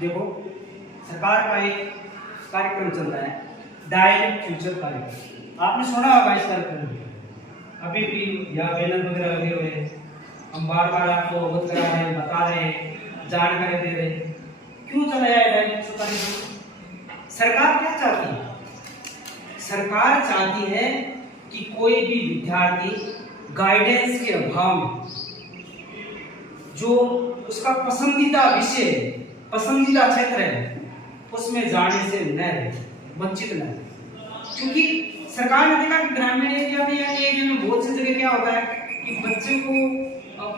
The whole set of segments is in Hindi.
देखो, सरकार का एक कार्यक्रम चल रहा है, डायल फ्यूचर कार्यक्रम। आपने सुना होगा इस कार्यक्रम में, अभी भी या बैनर वगैरह लगे हुए हैं, हम बार बार आपको अवगत करा रहे हैं, बता रहे हैं, जानकारी दे रहे हैं। क्यों चलाया है डायल फ्यूचर कार्यक्रम? सरकार क्या चाहती है? सरकार चाहती है कि कोई भी विद्यार्थी गाइडेंस के अभाव में जो उसका पसंदीदा विषय, पसंदीदा क्षेत्र है, उसमें जाने से न रहे, वंचित न रहे। क्योंकि सरकार ने देखा कि ग्रामीण एरिया में या एरिया में बहुत सी जगह क्या होता है कि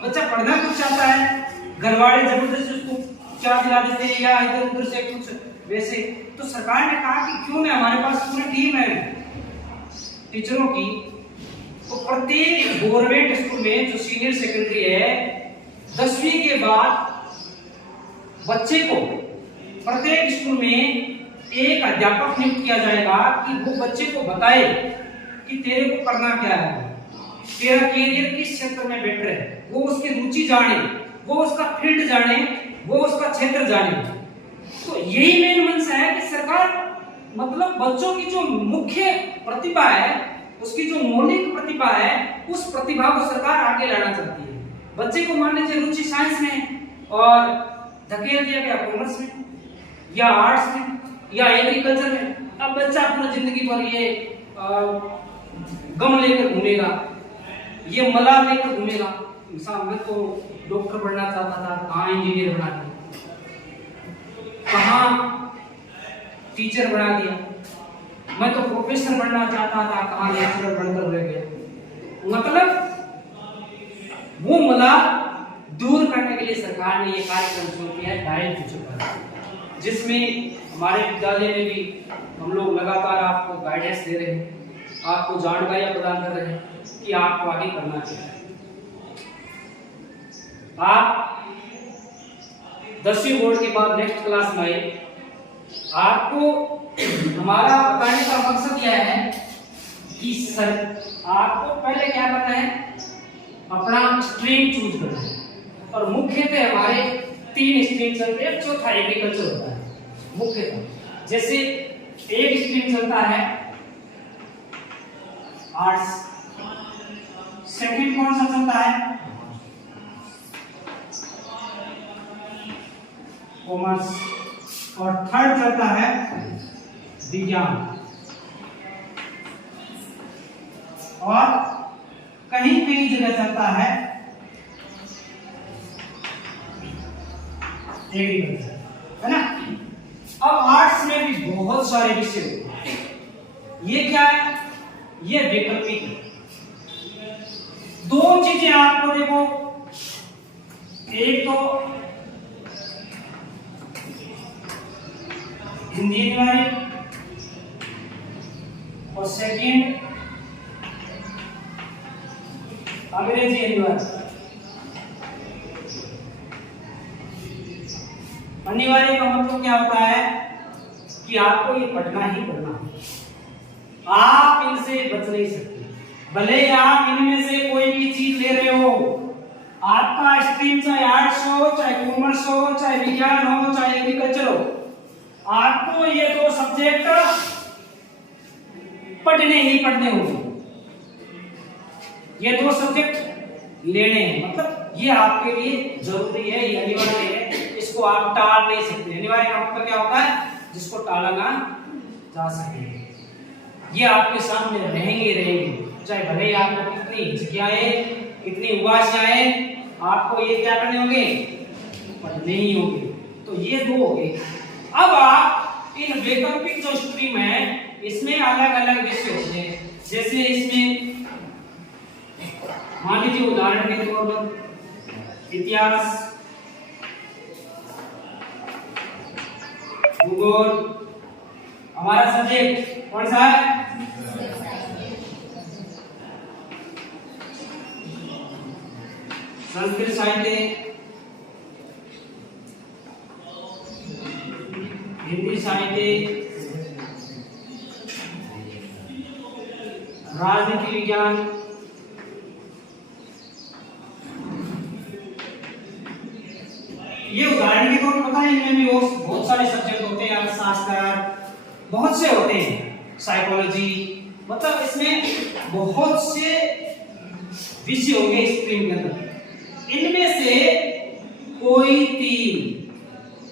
बच्चा पढ़ना कुछ चाहता है, घर वाले जबरदस्ती उसको क्या दिला देते हैं या इधर उधर से कुछ वैसे। तो सरकार ने कहा कि क्यों ना, हमारे पास पूरी टीम है टीचरों की, तो प्रत्येक गवर्नमेंट स्कूल में जो सीनियर सेकेंडरी है 10वीं के बाद बच्चे को प्रत्येक स्कूल में एक अध्यापक नियुक्त किया जाएगा कि वो बच्चे को बताए कि तेरे को करना क्या है, तेरा कैरियर किस क्षेत्र में बेटर है, वो उसकी रुचि जाने, वो उसका फील्ड जाने, वो उसका क्षेत्र जाने। तो यही मेन मंशा है कि सरकार मतलब बच्चों की जो मुख्य प्रतिभा है, उसकी जो मौलिक प्रतिभा है, उस प्रतिभा को सरकार आगे लाना चाहती है। बच्चे को मान लीजिए रुचि साइंस में और धकेल दिया गया कॉमर्स में या आर्ट्स में या एग्रीकल्चर में, अब बच्चा अपनी जिंदगी भर ये गम लेकर घूमेगा, ये मला लेकर घूमेगा। मैं तो डॉक्टर बनना चाहता था, कहाँ इंजीनियर बना दिया, कहाँ टीचर बना दिया, मैं तो प्रोफेसर बनना चाहता था, कहाँ लेक्चरर बनकर रह गया। मतलब वो मला दूर करने के लिए सरकार ने ये कार्यक्रम शुरू किया है, डायल फ्यूचर कार्यक्रम, जिसमें हमारे विद्यालय में भी हम लोग लगातार आपको गाइडेंस दे रहे हैं, आपको जानकारियां प्रदान कर रहे हैं कि आपको आगे करना क्या है। आप 10वीं बोर्ड के बाद नेक्स्ट क्लास में आए, आपको हमारा बताने का मकसद यह है कि सर आपको पहले क्या करना है, अपना स्ट्रीम चूज करना है। और मुख्यतः हमारे 3 स्ट्रीम चलते हैं, चौथा एग्रीकल्चर होता है मुख्यतः। जैसे एक स्ट्रीम चलता है आर्ट्स, सेकंड कौन सा चलता है, कॉमर्स, और थर्ड चलता है विज्ञान। और कहीं कहीं जगह चलता है एग्रीकल्चर, है ना। अब आर्ट्स में भी बहुत सारे विषय होते हैं। ये क्या है, ये वैकल्पिक है। 2 चीजें आपको देखो, एक तो हिंदी अनिवार्य और सेकंड अंग्रेजी अनिवार्य। अनिवार्य का मतलब क्या होता है कि आपको ये पढ़ना ही पढ़ना है, आप इनसे बच नहीं सकते। भले ही आप इनमें से कोई भी चीज ले रहे हो, आपका स्ट्रीम चाहे आर्ट्स हो, चाहे कॉमर्स हो, चाहे विज्ञान हो, चाहे एग्रीकल्चर हो, आपको ये 2 सब्जेक्ट पढ़ने ही पढ़ने होंगे। ये 2 सब्जेक्ट लेने हैं, मतलब ये आपके लिए जरूरी है, ये अनिवार्य है, इसको आप टाल नहीं सकते। अनिवार्य का मतलब क्या होता है, जिसको टाला ना जा सके। ये आपके सामने रहेंगे, चाहे भले ही आपको कितनी हिचकियाएं, कितनी उबासियाएं, आपको ये क्या करने होंगे, पढ़ने ही होंगे। तो ये 2 हो गए। अब आप इन वैकल्पिक जो स्ट्रीम है, इसमें अलग अलग विषय होते हैं। जैसे इसमें मान लीजिए उदाहरण के तौर पर इतिहास, भूगोल, हमारा सब्जेक्ट कौन सा है, संस्कृत साहित्य, हिंदी साहित्य, राजनीति विज्ञान, ये उदाहरण के तौर पर पता है, इनमें भी बहुत सारे सब्जेक्ट होते हैं, अर्थशास्त्र बहुत से होते हैं, साइकोलॉजी, मतलब इसमें बहुत से विषय होंगे स्ट्रीम के अंदर। इनमें से कोई 3,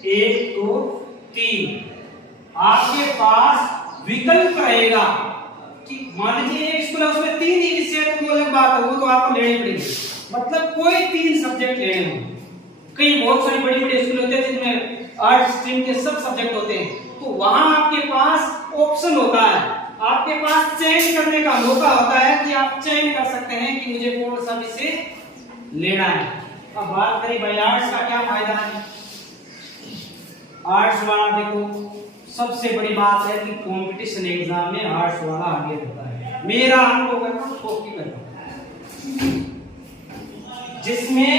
1 2 3 आपके पास विकल्प रहेगा कि मान लीजिए एक स्कूल है उसमें 3 ही विषय है, तो अलग बात है, वो तो आपको लेने पड़ेंगे। मतलब कोई 3 सब्जेक्ट लेने होंगे। कई बहुत सारी बड़ी बड़ी स्कूल होते हैं जिनमें आर्ट स्ट्रीम के सब सब्जेक्ट होते हैं, तो वहां आपके पास ऑप्शन होता है, आपके पास चयन करने का मौका होता है कि आप चयन कर सकते हैं कि मुझे कौन सा विषय लेना है। अब बात करें भाई आर्ट्स का क्या फायदा है। आर्ट्स वाला देखो सबसे बड़ी बात है कि कंपटीशन एग्जाम में आर्ट्स वाला आगे होता है। मेरा अनुभव है जिसमें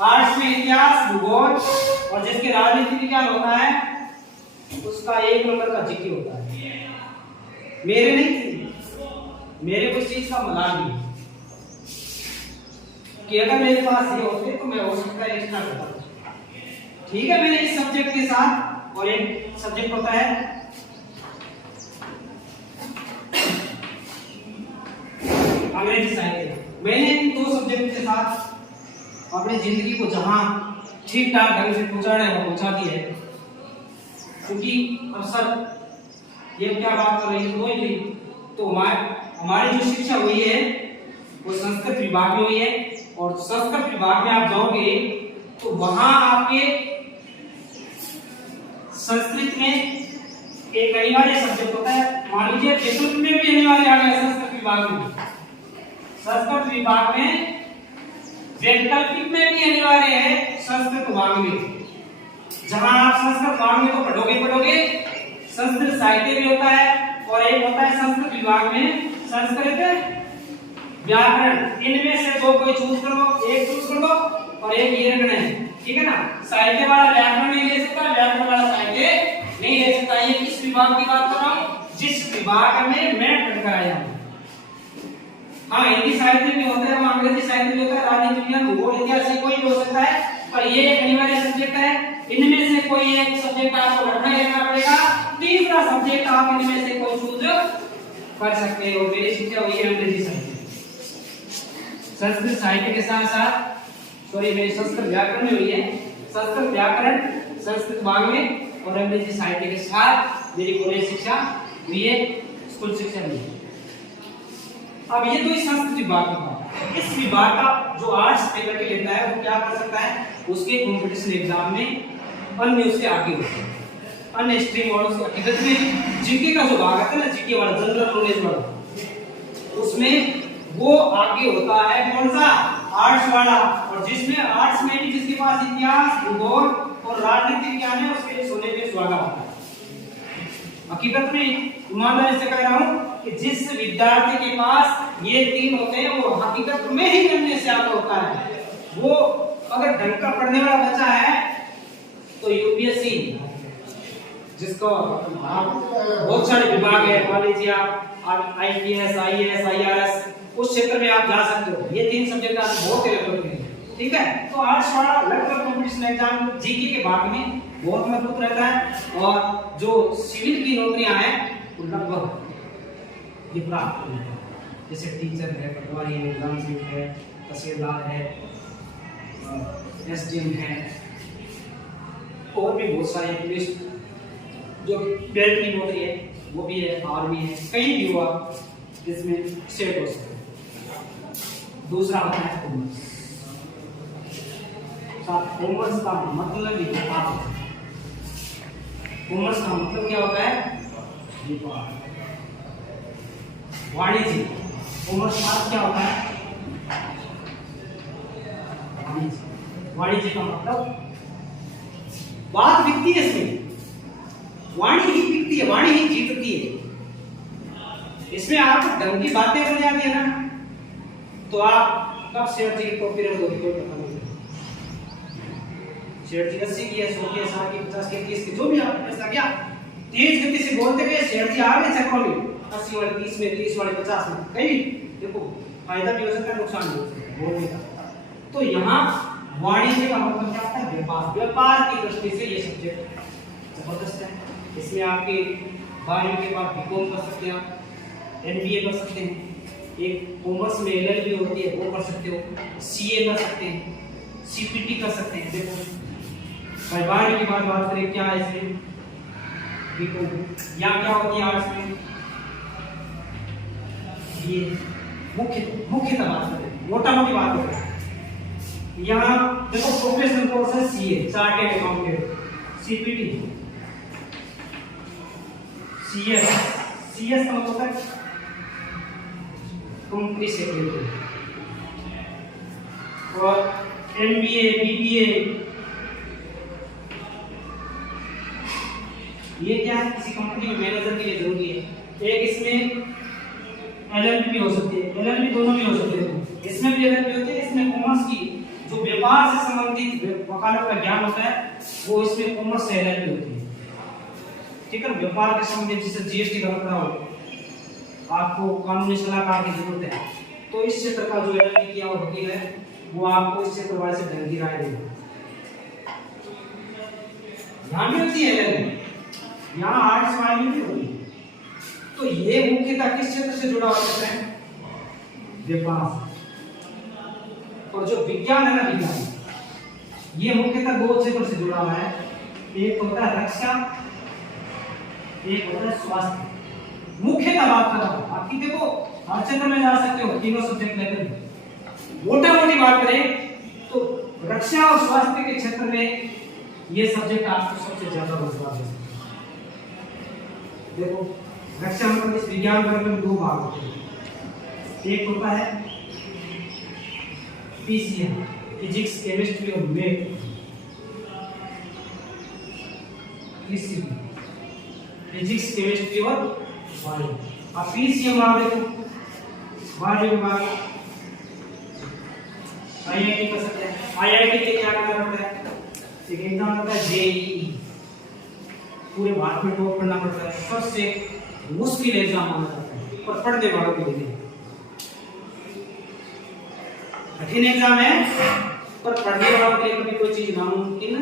आर्ट्स में इतिहास, भूगोल और जिसके राजनीति विज्ञान होता है उसका 1 नंबर का जीके होता है। मेरे नहीं थी, मेरे को इस चीज का मलाल नहीं कि अगर मेरे पास ये होते तो मैं हो सकता है एक्स्ट्रा करता। ठीक है, मैंने इस सब्जेक्ट के साथ, और एक सब्जेक्ट होता है अंग्रेजी साहित्य, मैंने इन 2 सब्जेक्ट के साथ अपनी जिंदगी को जहां ठीक ठाक ढंग से पहुंचा दिया है। क्योंकि अब सर ये क्या बात कर रही है कोई नहीं, तो हमारी जो शिक्षा हुई है वो संस्कृत विभाग में हुई है, और संस्कृत विभाग में आप जाओगे तो वहां आपके संस्कृत में एक अनिवार्य सब्जेक्ट होता है। मान लीजिए संस्कृत में भी अनिवार्य आ गया संस्कृत विभाग में, संस्कृत विभाग में वैकल्पिक में भी अनिवार्य है संस्कृत विभाग में। जहां आप संस्कृत विभाग में तो पढ़ोगे, संस्कृत साहित्य भी होता है, और एक होता है संस्कृत विभाग में संस्कृत व्याकरण। इनमें से 2 कोई चूज कर लो, एक चूज कर लो, और एक ये रखना है, ठीक है ना। साहित्य वाला व्याकरण नहीं ले सकता, व्याकरण वाला साहित्य नहीं ले सकता। ये किस विभाग की बात कर रहा हूँ, जिस विभाग में मैं पढ़ कर आया हूँ। हाँ, हिंदी साहित्य भी होता है, अंग्रेजी साहित्य भी होता है, राजनीति विज्ञान, भूगोल, इतिहास कोई भी हो सकता है, पर ये एक अनिवार्य सब्जेक्ट है। इनमें से कोई एक सब्जेक्ट आपको रखना ही रखना पड़ेगा, तीसरा सब्जेक्ट आप इनमें से कोई चूज कर सकते हो। मेरी शिक्षा हुई है अंग्रेजी साहित्य, संस्कृत साहित्य के साथ साथ मेरी संस्कृत व्याकरण में हुई है, संस्कृत व्याकरण संस्कृत भाग में, और अंग्रेजी साहित्य के साथ मेरी कॉलेज शिक्षा हुई है, स्कूल शिक्षा हुई है। अब ये तो इस संस्कृत विभाग की बात है। इस विभाग का जो आर्ट्स फैकल्टी लेता है वो क्या कर सकता है, उसके कंपटीशन एग्जाम में अन्य उससे आगे होते हैं, अन्य स्ट्रीम वालों से। हकीकत में जीके का जो भाग आता है ना, जीके वाला जनरल नॉलेज वाला, उसमें वो आगे होता है कौन सा, आर्ट्स वाला। और जिसमें आर्ट्स में भी जिसके पास इतिहास, भूगोल और राजनीति विज्ञान है उसके लिए सोने पे सुहागा होता है। हकीकत में ईमानदारी से कह रहा हूँ कि जिस विद्यार्थी के पास ये 3 होते हैं वो हकीकत में ही करने से आगे होता है। वो अगर ढंग का पढ़ने वाला बच्चा है तो यूपीएससी, जिसको बहुत सारे विभाग है, मान लीजिए आप आईपीएस, आईएएस, आईआरएस, उस क्षेत्र में आप जा सकते हो। ये 3 सब्जेक्ट आप बहुत लगभग हैं, ठीक है। तो आर्ट्स वाला लगभग कंपटीशन एग्जाम जीके के भाग में बहुत मजबूत रहता है, और जो सिविल की नौकरियां हैं वो लगभग ये प्राप्त होती है। जैसे टीचर है, पटवारी है, ग्रामसेवक है, तहसीलदार है, एसडीएम है, और भी बहुत सारे पुलिस जो बेल्ट की नौकरी है वो भी है, आर्मी है, कई भी हुआ जिसमें सेट हो सकते। दूसरा होता है कॉमर्स। कॉमर्स का मतलब व्यापार। कॉमर्स का मतलब क्या होता है, व्यापार, वाणिज्य। कॉमर्स का क्या होता है, वाणिज्य का मतलब बात बिकती है, इसमें वाणी ही बिकती है, वाणी ही जीतती है। इसमें आप ढंग की बातें बन जाती है ना, तो आप कब शेयर जी की कॉपी रख दोगे कोई पता नहीं। शेयर जी 80 की है, 100 की है, 60 की, 50 की, 30 की, जो भी आप पैसा क्या तेज गति से बोलते गए, शेयर जी आ गए चक्रों में, 80 वाले 30 में, 30 वाले 50 में। कहीं देखो फायदा भी हो सकता है, नुकसान भी हो सकता है, बोलने का। तो यहाँ वाणिज्य का मतलब क्या होता है, व्यापार। व्यापार की दृष्टि से ये सब्जेक्ट जबरदस्त है। इसमें आपके 12वीं के बाद बीकॉम कर सकते हैं, आप एमबीए कर सकते हैं, एक कॉमर्स में एलएलबी होती है वो कर सकते हो, सीए कर सकते हैं, सीपीटी कर सकते हैं। देखो भाई 12वीं के बाद बात करें क्या है इसमें बीकॉम, यहाँ क्या होती है आर्ट्स में, ये मुख्यतः बात करें, मोटा मोटी बात करें। यहाँ देखो प्रोफेशनल कोर्स है CA, chartered accountant, CPT, CS, CS का मतलब है कंपनी सेक्रेटरी, और एमबीए, बीबीए, ये क्या है किसी कंपनी में मैनेजर के लिए जरूरी है। एक इसमें एलएलबी भी हो सकती है, एलएलबी दोनों भी हो सकते हैं, इसमें भी एलएलबी होती है, इसमें कॉमर्स की जो व्यापार से संबंधित वकालत का ज्ञान होता है वो इसमें कॉमर्स से एलएलबी होती है। ठीक है, व्यापार के संबंधित जैसे जीएसटी का पता हो, आपको कानूनी सलाहकार की जरूरत है, तो इस क्षेत्र का जो एलएलबी किया होती है वो आपको इस क्षेत्र वाले से ढंग की राय देगा। ध्यान में रखिए एलएलबी यहाँ आर्ट्स वाली नहीं होगी। तो ये मुख्यतः किस क्षेत्र से जुड़ा होता है, व्यापार। और जो विज्ञान है ना, विज्ञान ये मुख्यतः दो क्षेत्र से जुड़ा हुआ है, एक होता है रक्षा, एक होता है स्वास्थ्य। मुख्यतः बात कर रहा हूं, बाकी देखो हर क्षेत्र में जा सकते हो, तीनों सब्जेक्ट लेकर मोटा मोटी बात करें तो रक्षा और स्वास्थ्य के क्षेत्र में ये सब्जेक्ट आपको सबसे ज्यादा रोजगार दे सकते हैं। देखो रक्षा मतलब इस विज्ञान वर्ग में दो भाग होते हैं, एक होता है पीसीएम, फिजिक्स, केमिस्ट्री और मैथ, फिजिक्स, केमिस्ट्री और बायो। अब पीसीएम आप देखो बायो विभाग, आईआईटी कर सकते हैं। आईआईटी के क्या करना पड़ता है, एक एग्जाम होता है जेईई, पूरे भारत में टॉप करना पड़ता है, सबसे मुश्किल एग्जाम माना जाता है पर पढ़ने वालों के लिए कठिन एग्जाम है, पर पढ़ने वालों के लिए कभी कोई चीज नामुमकिन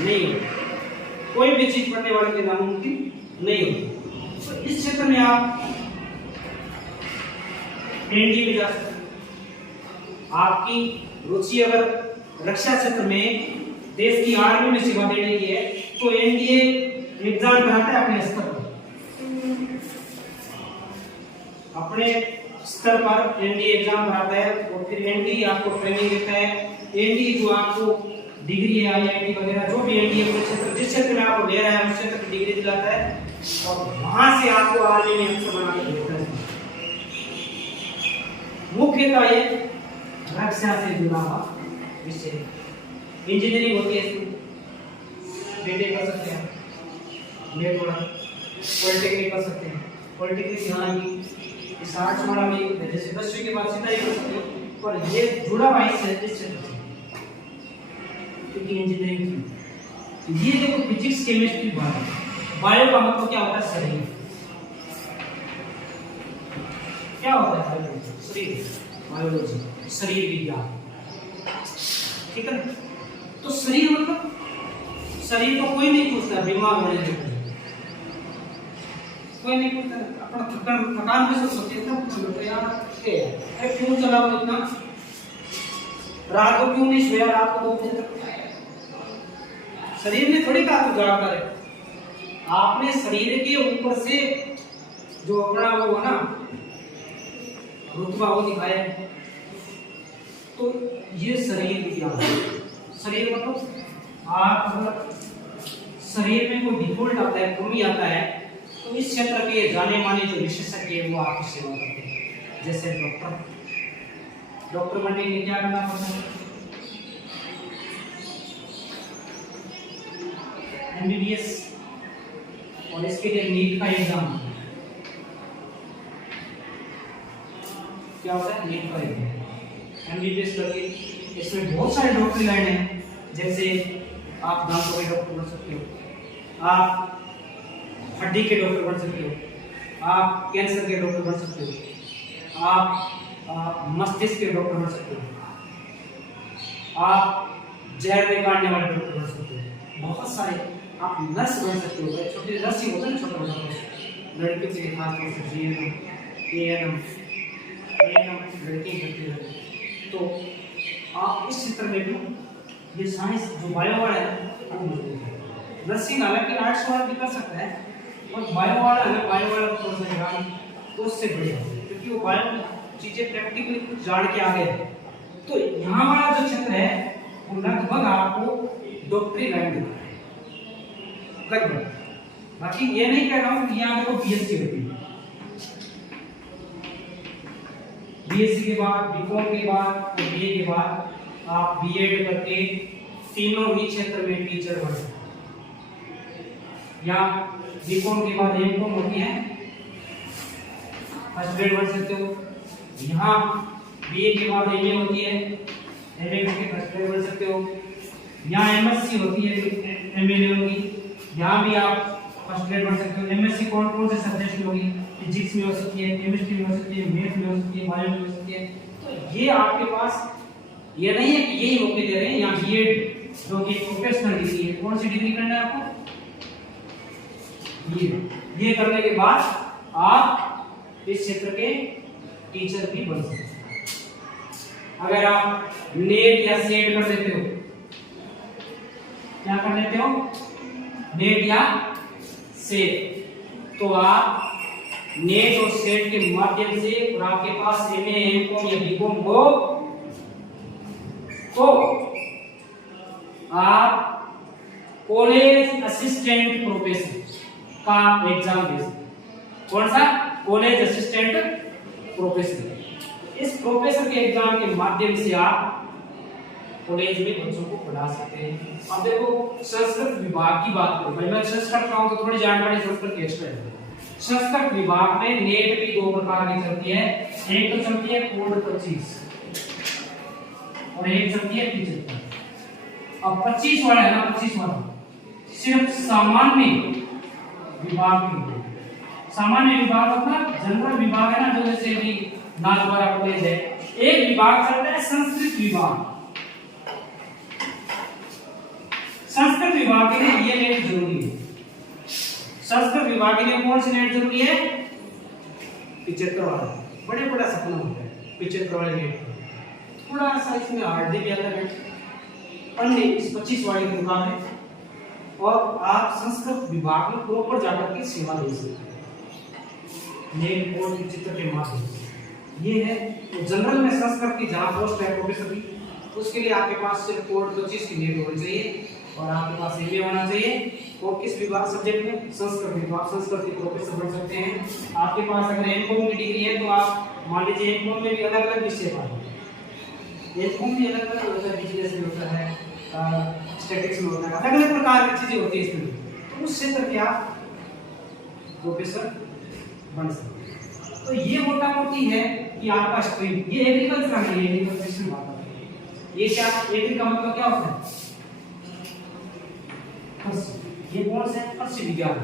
नहीं होती, कोई भी चीज पढ़ने वाले के लिए नामुमकिन नहीं होती। तो इस क्षेत्र में आप एनडी में जा सकते हैं। आपकी रुचि अगर रक्षा क्षेत्र में देश की आर्मी में सेवा देने की है तो एनडीए एग्जाम कराता है अपने स्तर पर, अपने स्तर पर एनडीए एग्जाम कराता है और फिर एनडीए आपको ट्रेनिंग देता है। एनडीए जो आपको डिग्री है आईआईटी वगैरह जो भी एनडीए के क्षेत्र जिस क्षेत्र में आपको ले रहा है उस क्षेत्र की डिग्री दिलाता है और वहां से आपको आर्मी में अफसर बना के देता है। मुख्यतः ये रक्षा से जुड़ा हुआ विषय। इंजीनियरिंग होती है, इसमें बीटेक कर सकते हैं, पॉलिटेक्निक कर सकते हैं, पॉलिटेक्निक यहाँ की इस आर्ट्स वाला भी जैसे 10वीं के बाद सीधा ही कर सकते हो, पर ये जुड़ा हुआ है इस क्षेत्र से क्योंकि इंजीनियरिंग। ये देखो फिजिक्स, केमिस्ट्री, बायो। बायो का मतलब क्या होता है, शरीर। क्या होता है बायो? शरीर, बायोलॉजी, शरीर विज्ञान। ठीक है, तो शरीर मतलब शरीर को कोई नहीं पूछता बीमार होने के लिए, कोई नहीं पूछता। अपना थकान महसूस होती है तब यार अरे क्यों चला इतना, रात को क्यों नहीं सोया, रात को 2 बजे तक। शरीर ने थोड़ी कहा तू जाग करे, आपने शरीर के ऊपर से जो अपना वो है ना रुतबा वो दिखाया है। तो ये शरीर क्या है, शरीर मतलब आप अगर शरीर में कोई डिफॉल्ट आता है, कमी आता है, तो इस क्षेत्र के जाने माने जो विशेषज्ञ है वो आपकी सेवा करते हैं। जैसे डॉक्टर बनने के लिए क्या करना पड़ता है, एमबीबीएस, और इसके लिए नीट का एग्जाम। क्या होता है, नीट का एग्जाम। एमबीबीएस करके इसमें बहुत सारे डॉक्टरी लाइन है, जैसे आप दांतों के डॉक्टर बन सकते हो, आप हड्डी के डॉक्टर बन सकते हो, आप कैंसर के डॉक्टर बन सकते हो, आप मस्तिष्क के डॉक्टर बन सकते हो, आप जहर निकालने वाले डॉक्टर बन सकते हो। बहुत सारे आप नर्स बन सकते हो। छोटी नर्सिंग होता है ना, छोटा मोटा लड़के के खास तौर से जीएनएम एएनएम लड़के करते हैं। तो आप इस क्षेत्र में भी ये साइंस जो बायो वाला है वो मजबूत है। नर्सिंग हालांकि आर्ट्स वाला भी कर सकता है, और बायो वाला है, बायो वाला थोड़ा सा ध्यान तो उससे बढ़िया है, क्योंकि वो बायो चीजें प्रैक्टिकली कुछ जान के आ गए। तो यहाँ वाला जो क्षेत्र है वो लगभग आपको डॉक्टरी लाइन दिखा है लगभग। बाकी ये नहीं कह रहा हूँ कि यहाँ देखो बीएससी होती है, बीएससी के बाद बीकॉम के बाद और बीए के बाद आप बीएड करके तीनों ही क्षेत्र में टीचर बन सकते हैं। या बीकॉम के बाद एमकॉम होती है, फर्स्ट ग्रेड बन सकते हो। यहाँ बीए के बाद एमए होती है, एमए करके फर्स्ट ग्रेड बन सकते हो। यहाँ एमएससी होती है, एमए लेवल की, यहाँ भी आप फर्स्ट ग्रेड बन सकते हो। एमएससी कौन कौन से सब्जेक्ट में होगी? फिजिक्स में हो सकती है, केमिस्ट्री में हो सकती है, मैथ में हो सकती है, बायो में हो सकती है। तो ये आपके पास ये नहीं है कि यही मौके दे रहे हैं। यहाँ बीएड जो कि प्रोफेशनल डिग्री है, कौन सी डिग्री करना है आपको? ये करने के बाद आप इस क्षेत्र के टीचर भी बन सकते हैं। अगर आप नेट या सेट कर देते हो, क्या कर देते हो? नेट या सेट, तो आप नेट और सेट के माध्यम से और आपके पास एमए एमकॉम या बीकॉम हो तो आप कॉलेज असिस्टेंट प्रोफेसर का एग्जाम दे सकते। कौन सा? College assistant professor. इस प्रोफेसर के एग्जाम के माध्यम से आप कॉलेज में बच्चों को पढ़ा सकते हैं। अब देखो संस्कृत विभाग की बात करो, भाई मैं संस्कृत का हूं तो थोड़ी जानकारी संस्कृत की एक्स्ट्रा है। संस्कृत विभाग में नेट भी दो प्रकार की चलती है, एक तो चलती है कोड 25 और एक चलती है 75। अब 25 वाला है ना, 25 वाला सिर्फ सामान्य विभाग की, सामान्य विभाग मतलब जनरल विभाग है ना, जो जैसे भी नाथद्वारा कॉलेज है। एक विभाग चलता है संस्कृत विभाग। संस्कृत विभाग के लिए ये नेट जरूरी है। संस्कृत विभाग के लिए कौन सी नेट जरूरी है? 75 वाला। बड़े बड़ा सपना होता है 75 वाले नेट। थोड़ा सा इसमें हार्ड भी आता है पढ़ने इस 25 वाले के मुकाबले, और आप संस्कृत विभाग में प्रॉपर जाकर के सेवा दे सकते हैं नेट बोर्ड के चित्र के माध्यम से। ये है तो जनरल में संस्कृत की जहां पोस्ट है प्रोफेसर की, उसके लिए आपके पास सिर्फ कोड 25 की नेट होनी चाहिए और आपके पास एमए होना चाहिए। और किस विभाग सब्जेक्ट में? संस्कृत में। तो आप संस्कृत के प्रोफेसर बन सकते हैं। आपके पास अगर एमकॉम की डिग्री है तो आप मान लीजिए एमकॉम में भी अलग अलग विषय पढ़ेंगे। एमकॉम भी अलग अलग होता है, बिजनेस में होता है, स्टैटिस्टिक्स में होता है, अलग अलग प्रकार की चीजें होती है इसमें। तो उस क्षेत्र के आप प्रोफेसर बन सकते हैं। तो ये मोटा मोटी है कि आपका स्ट्रीम ये एग्रीकल्चर है, एग्रीकल्चर से बात करते हैं। ये क्या एग्री का मतलब क्या होता है? ये कौन सा है? कृषि विज्ञान।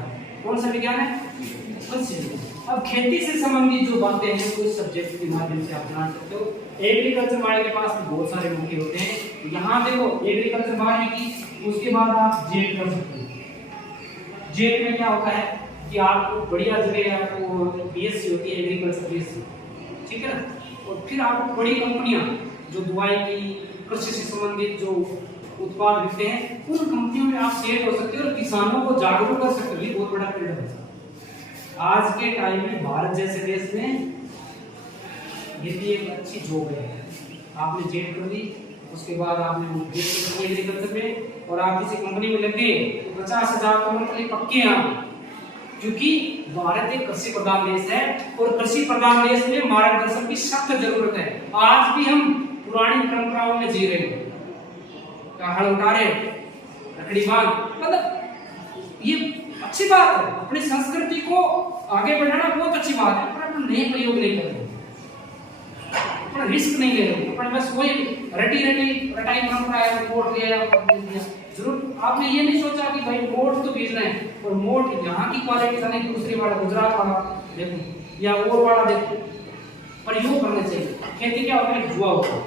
कौन सा विज्ञान है? कृषि विज्ञान। अब खेती से संबंधित जो बातें हैं तो इस सब्जेक्ट के माध्यम से आप जान सकते हो। एग्रीकल्चर वाले के पास बहुत सारे मौके होते हैं। यहाँ देखो एग्रीकल्चर 12वीं की, उसके बाद आप जेड कर सकते हो। जेड में क्या होता है कि आपको बढ़िया जगह आपको बीएससी होती है, एग्रीकल्चर बीएससी, ठीक है ना। और फिर आपको बड़ी कंपनियां जो दवाई की, कृषि से संबंधित जो उत्पाद बिकते हैं, उन कंपनियों में आप सेट हो सकते हो और किसानों को जागरूक कर सकते हो। ये बहुत बड़ा फील्ड है आज के टाइम में। भारत जैसे देश में ये भी एक अच्छी जॉब है। आपने जेड कर दी, उसके बाद आपने एग्रीकल्चर में, और आप किसी कंपनी में लग गए तो 50,000 करोड़ के लिए पक्के हैं आप। क्योंकि भारत एक कृषि प्रधान देश है और कृषि प्रधान देश में मार्गदर्शन की सख्त जरूरत है। आज भी हम पुरानी परंपराओं में जी रहे हैं, हल उठा रहे, लकड़ी बांध, मतलब ये अच्छी बात है। अपनी संस्कृति को आगे बढ़ाना बहुत अच्छी बात है, पर अपन नए प्रयोग नहीं कर रहे, अपना रिस्क नहीं ले रहे, अपन बस वही रटाई परंपरा है, वोट लिया जरूर। आपने ये नहीं सोचा कि भाई वोट तो भेजना है, और वोट यहाँ की क्वालिटी का नहीं, दूसरी वाला गुजरात वाला देखो या वो वाला देखो, पर योग करना चाहिए। खेती क्या होता है? जुआ होता है,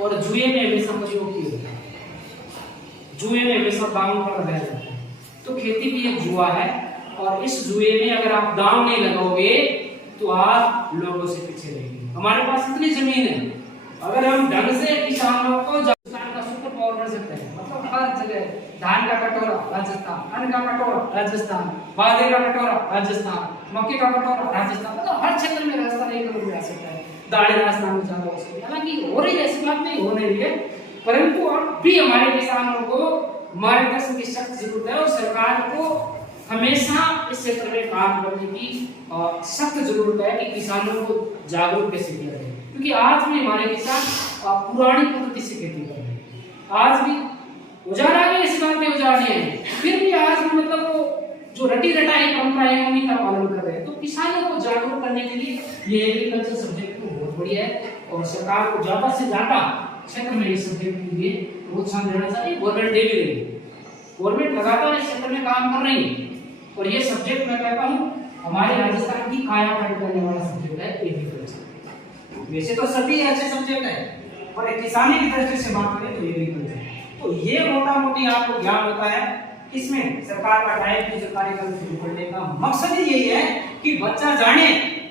और जुए में हमेशा प्रयोग किया जाता है। जुए में हमेशा दांव पर लगाया जाता है। तो खेती भी एक जुआ है, और इस जुए में अगर आप दांव नहीं लगाओगे तो आप लोगों से पीछे रहेंगे। हमारे पास इतनी जमीन है, अगर हम ढंग से किसानों को किसान का सुपर पावर बन सकते हैं, मतलब हर जगह धान का कटोरा राजस्थान, अन्न का कटोरा राजस्थान, बाजरे का कटोरा राजस्थान, मक्के का कटोरा राजस्थान, मतलब हर क्षेत्र में राजस्थान एक नंबर में आ सकता है, दालें राजस्थान में ज्यादा हो सकती है। हालांकि हो रही है, ऐसी बात नहीं हो नहीं रही है, परंतु अब भी हमारे किसानों को मार्गदर्शन की सख्त जरूरत है, और सरकार को हमेशा इस क्षेत्र में काम करने की सख्त जरूरत है कि किसानों को जागरूक कैसे किया जाए। क्योंकि आज भी हमारे किसान पुरानी पद्धति से खेती कर रहे हैं, आज भी औजार आ गए, इस बात में औजार नहीं है, फिर भी आज भी मतलब वो जो रटी रटाई परंपरा है उन्हीं का पालन कर रहे हैं। तो किसानों को जागरूक करने के लिए ये एग्रीकल्चर सब्जेक्ट तो बहुत बढ़िया है, और सरकार को ज्यादा से ज्यादा क्षेत्र में इस सब्जेक्ट के लिए प्रोत्साहन देना चाहिए। गवर्नमेंट दे भी रही है, गवर्नमेंट लगातार इस क्षेत्र में काम कर रही है, और ये सब्जेक्ट मैं कहता हूँ हमारे राजस्थान की काया पलट करने वाला सब्जेक्ट है एग्रीकल्चर। वैसे तो सभी अच्छे सब्जेक्ट है, पर किसानी की दृष्टि से बात करें तो एग्रीकल्चर। तो ये मोटा मोटी आपको ज्ञान होता है। इसमें सरकार का डाइट फ्यूचर कार्यक्रम शुरू करने का मकसद ही यही है कि बच्चा जाने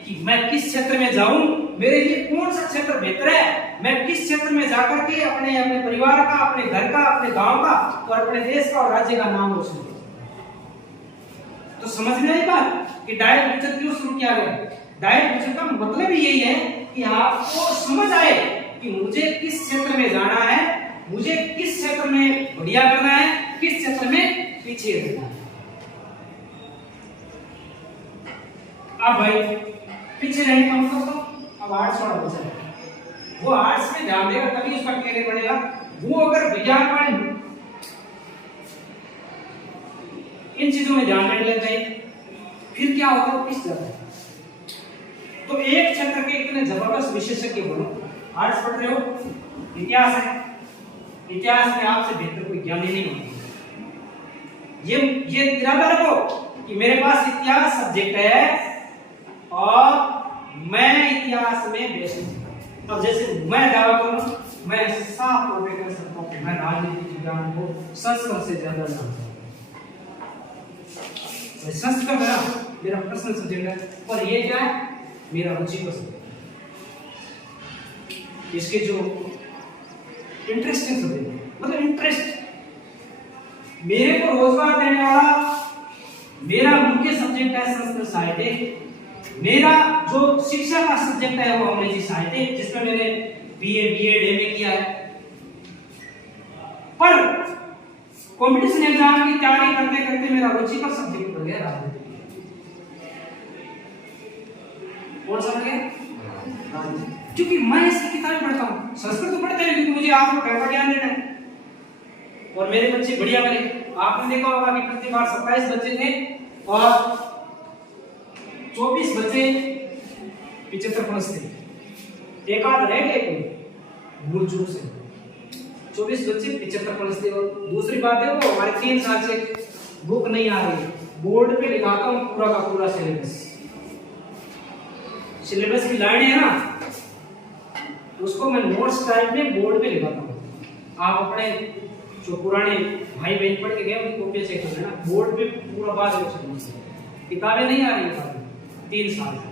कि मैं किस क्षेत्र में जाऊं, मेरे लिए कौन सा क्षेत्र बेहतर है, मैं किस क्षेत्र में जाकर के अपने अपने परिवार का, अपने घर का, अपने गांव का और अपने देश का और राज्य का नाम रोशन करूं। तो समझ में आई बात कि डाइट फ्यूचर क्यों शुरू किया गया। डाइट फ्यूचर का मतलब ही यही है कि आपको समझ आए कि मुझे किस क्षेत्र में जाना है, मुझे किस क्षेत्र में बढ़िया करना है, किस क्षेत्र में पीछे रहना है। अब भाई पीछे रहने का मतलब अब आर्ट्स वाला बच्चा है, वो आर्ट्स में ध्यान देगा तभी उसका कैरियर बनेगा। वो अगर विज्ञान में इन चीजों में ध्यान देने लग जाए, फिर क्या होगा, वो पिस जाता है। तो एक क्षेत्र के इतने जबरदस्त विशेषज्ञ बनो। आर्ट्स पढ़ रहे हो, इतिहास है, इतिहास में आपसे बेहतर कोई ज्ञानी नहीं होगा। ये इरादा रखो कि मेरे पास इतिहास सब्जेक्ट है और मैं इतिहास में बेस्ट हूं। अब जैसे मैं दावा करूं, मैं साफ तौर पे कह सकता हूं कि मैं राजनीतिक विज्ञान को संस्कृत से ज्यादा जानता हूं। संस्कृत मेरा पर्सनल सब्जेक्ट है, पर ये क्या है, मेरा रुचि का सब्जेक्ट। इसके जो इंटरेस्टिंग सब्जेक्ट, मतलब इंटरेस्ट, मेरे को रोजगार देने वाला मेरा मुख्य सब्जेक्ट है संस्कृत साहित्य। मेरा जो शिक्षा का सब्जेक्ट है वो अंग्रेजी साहित्य, जिसमें मैंने बीए, बीएड, एमए किया है। पर कंपटीशन एग्जाम की तैयारी करते करते मेरा रुचि का सब्जेक्ट बन गया राजनीति। कौन सा बन गया? राजनीति। क्योंकि मैं इसकी किताबें पढ़ता हूँ, संस्कृत तो पढ़ते हैं क्योंकि मुझे आपको पैसा ज्ञान देना है, और मेरे बच्चे बढ़िया बने। आपने देखा होगा कि प्रति बार 27 बच्चे थे और 24 बच्चे 75+ थे, एक आध रह गए कोई भूल चूक से। 24 बच्चे 75+ थे। और दूसरी बात है, वो हमारे 3 साल से बुक नहीं आ रही, बोर्ड पे लिखाता हूँ पूरा का पूरा सिलेबस। सिलेबस की लाइन है ना, उसको मैं नोट्स टाइप में बोर्ड पे लिखाता हूँ। आप अपने जो पुराने भाई बहन पढ़ के गए उनकी कॉपी चेक कर लेना, बोर्ड पे पूरा बात है। किताबें नहीं आ रही है 3 साल से,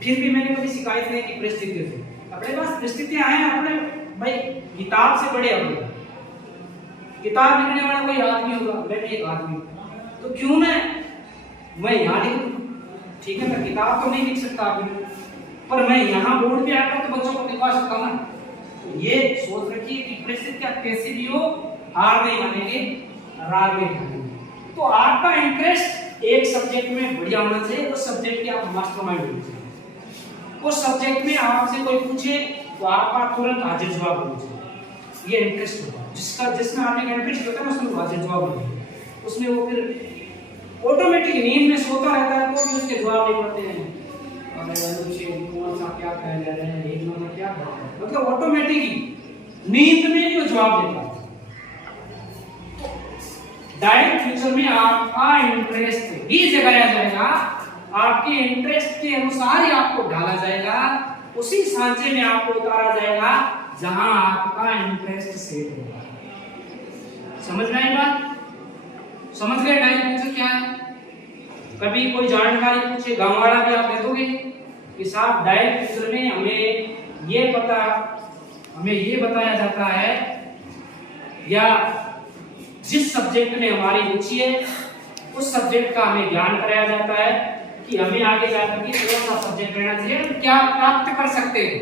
फिर भी मैंने कभी शिकायत नहीं की परिस्थितियों से। अपने पास परिस्थितियां हैं, अपने भाई किताब से बड़े अब किताब लिखने वाला कोई आदमी होगा, मैं भी एक आदमी, तो क्यों मैं यहाँ लिखूं? ठीक है, मैं किताब तो नहीं लिख सकता अभी, पर मैं यहाँ बोर्ड पे आकर तो बच्चों को लिखवा सकता हूँ। तो ये सोच रखिए कि परिस्थितियां कैसी भी हो, हार नहीं मानेंगे, रार नहीं मानेंगे। तो आपका इंटरेस्ट एक सब्जेक्ट में बढ़िया होना चाहिए, उस सब्जेक्ट के आप मास्टरमाइंड होना चाहिए। उस सब्जेक्ट में आपसे कोई पूछे तो आपका तुरंत हाजिर जवाब होना चाहिए। ये इंटरेस्ट होगा, जिसमें आपका इंटरेस्ट होता है ना, उसमें हाजिर जवाब होता है। उसमें वो फिर ऑटोमेटिक नींद में सोता रहता है तो भी उसके जवाब नहीं पड़ते हैं। और कौन सा क्या कह रहे हैं, एक क्या कह रहे हैं, मतलब ऑटोमेटिक नींद में ही वो जवाब देता है। डाइट फ्यूचर में आपका इंटरेस्ट ही जगाया जाएगा, आपके इंटरेस्ट के अनुसार ही आपको ढाला जाएगा, उसी सांचे में आपको उतारा जाएगा जहां आपका इंटरेस्ट सेट होगा। समझ में आई बात? समझ गए डायरेक्ट फ्यूचर क्या है? कभी कोई जानकारी पूछे गांव वाला भी आप दे दोगे कि साहब डायरेक्ट फ्यूचर में हमें ये बताया जाता है, या जिस सब्जेक्ट में हमारी रुचि है उस सब्जेक्ट का हमें ज्ञान कराया जाता है कि हमें आगे जाकर के कौन सा सब्जेक्ट लेना चाहिए, क्या प्राप्त कर सकते हैं।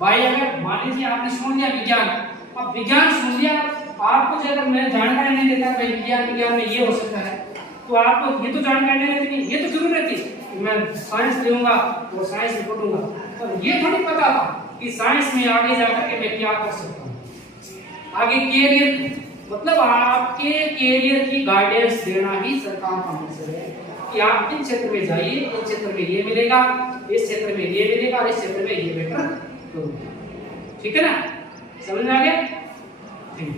भाई अगर मान लीजिए आपने सुन लिया विज्ञान, अब विज्ञान सुन लिया, आपको अगर मैं जानकारी नहीं देता भाई विज्ञान में ये हो सकता है, तो आपको ये तो जानकारी नहीं रहती, ये तो जरूर रहती कि मैं साइंस लूंगा और साइंस में पढ़ूंगा, तो ये थोड़ी पता था कि साइंस में आगे जाकर के मैं क्या कर सकता हूँ। आगे कैरियर, मतलब आपके कैरियर की गाइडेंस देना ही सरकार का मकसद है कि आप इस क्षेत्र में जाइए, इस क्षेत्र में ये मिलेगा, इस क्षेत्र में ये मिलेगा और इस क्षेत्र में ये बेटर करोगे। ठीक है ना, समझ में आ गया? Thank you.